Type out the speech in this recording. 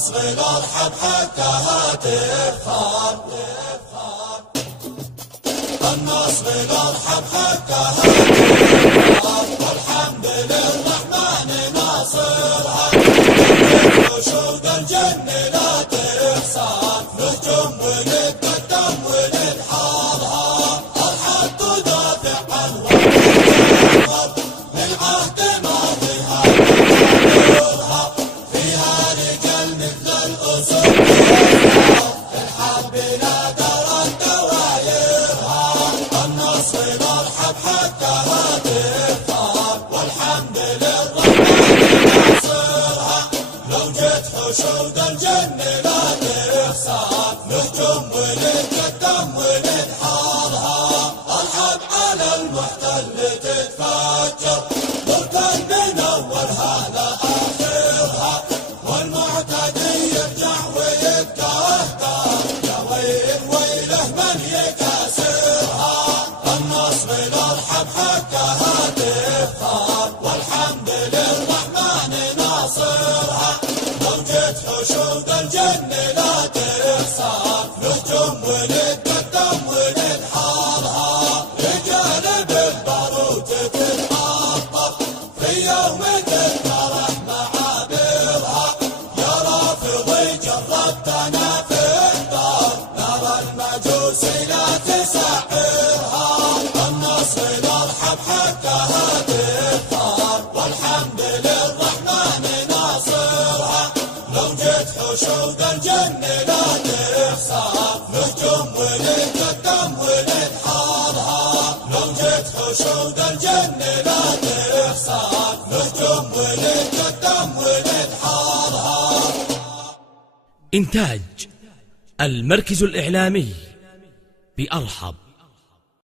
النصر الارحب حكاها تفخر، النصر الارحب حكاها تفخر، والحمد للرحمن ناصرها، وشود الجن لا تخسر، نهجم ونتقدم وننحرها، الحق تدافع عن وطنها، للعهد ماضيها ننشرها، فيها رجال مثل الأسود تظهر، في الحرب لا درت دوايرها، النصر الارحب حكاها تفخر، والحمد للرحمن ناصرها، لو جت حشود الجن لا تخسر، نهجم ونتقدم وننحرها، الحرب على المحتل تتفجر، مرتد من اولها لاخرها، والمعتدي يرجع ويبقى اهدار، يا ويل ويله من يكاسرها، النصر الارحب حكاها تفخر، والحمد للرحمن ناصرها، لو جت حشود الجن لا تخسر، نهجم ونتقدم وننحرها، رجال بالباروت تتحطر، في يوم تذكره معابرها، يا رافضي جربتنا في الدار، نار المجوس لا تسعرها، النصر الارحب حكاها تفخر، والحمد للرحمن ناصرها، لو جت حشود الجن لا تخسر، نهجم ونتقدم وننحرها، لو جت حشود الجن لا تخسر، نهجم ونتقدم وننحرها. إنتاج المركز الإعلامي بأرحب.